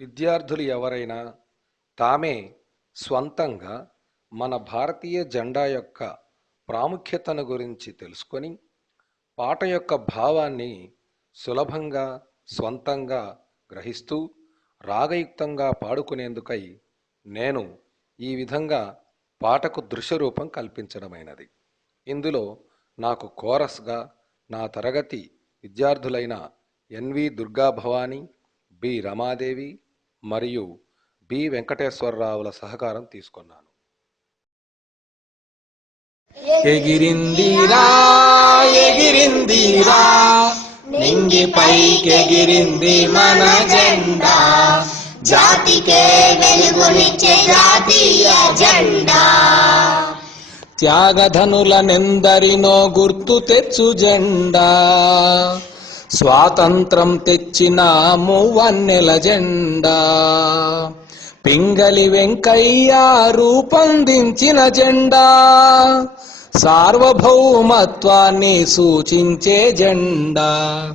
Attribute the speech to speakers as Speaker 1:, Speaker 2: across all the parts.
Speaker 1: విద్యార్థులు ఎవరైనా తామే స్వంతంగా మన భారతీయ జెండా యొక్క ప్రాముఖ్యతను గురించి తెలుసుకొని పాట యొక్క భావాన్ని సులభంగా స్వంతంగా గ్రహిస్తూ రాగయుక్తంగా పాడుకునేందుకై నేను ఈ విధంగా పాటకు దృశ్యరూపం కల్పించడమైనది. ఇందులో నాకు కోరస్గా నా తరగతి విద్యార్థులైన N V Durga Bhavani B Ramadevi మరియు బి. వెంకటేశ్వరరావుల సహకారం తీసుకున్నాను.
Speaker 2: ఎగిరిందిరా ఎగిరిందిరా నింగి పైకెగిరింది మన జెండా
Speaker 3: జాతికే వెలుగునిచ్చే జాతీయ జెండా.
Speaker 2: త్యాగధనులనెందరినో గుర్తు తెచ్చు జెండా. స్వాతంత్రం తెచ్చినాము వన్నెల జెండా. పింగళి వెంకయ్య రూపొందించిన జెండా. సార్వభౌమత్వాన్ని సూచించే జెండా.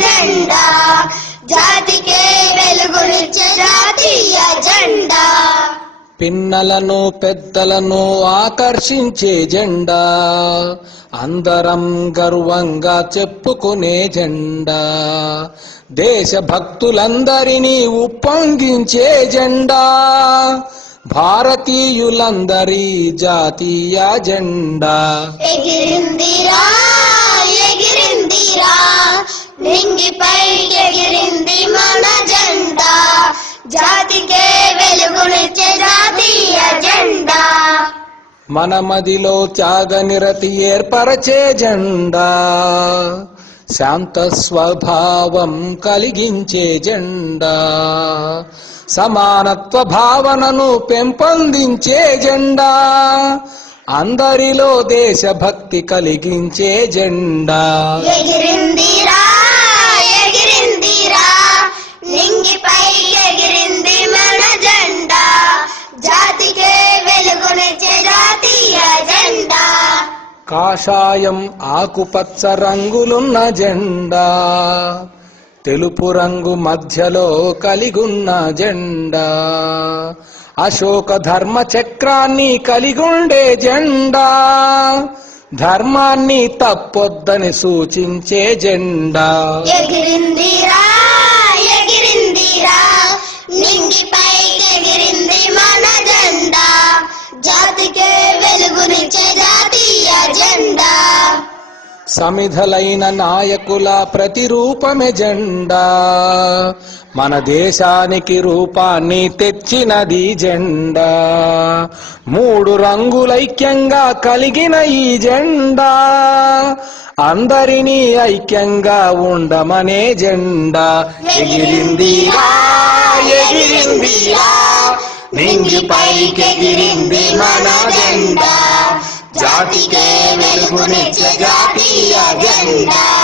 Speaker 3: జెండా. జాతికే వెలుగునిచ్చే జాతీయ జెండా.
Speaker 2: పిన్నలను పెద్దలను ఆకర్షించే జెండా అందరం గర్వంగా చెప్పుకునే జెండా దేశభక్తులందరినీ ఉప్పొంగించే జెండా భారతీయులందరి జాతీయ జెండా.
Speaker 3: ఎగిరిందిరా ఎగిరిందిరా నింగి ఎగిరింది మన
Speaker 2: మదిలో త్యాగ నిరతి ఏర్పరచే జెండా శాంత స్వభావం కలిగించే జెండా సమానత్వ భావనను పెంపొందించే జెండా అందరిలో దేశభక్తి కలిగించే జెండా. కాషాయం ఆకుపచ్చ రంగులున్న జెండా తెలుపు రంగు మధ్యలో కలిగున్న జెండా అశోక ధర్మ చక్రాన్ని కలిగుండే జెండా ధర్మాన్ని తప్పొద్దని సూచించే జెండా.
Speaker 3: ఎగిరిందిరా ఎగిరిందిరా నింగి
Speaker 2: సమిధలైన నాయకుల ప్రతిరూపమే జెండా. మన దేశానికి రూపాన్ని తెచ్చినది జెండా. మూడు రంగులైక్యంగా కలిగిన ఈ జెండా. అందరినీ ఐక్యంగా ఉండమనే జెండా. ఎగిరింది ఎగిరింది నింగి పైకెగిరింది మన జెండా. జాతికే వెలుగునిచ్చగా జాతీయ జెండా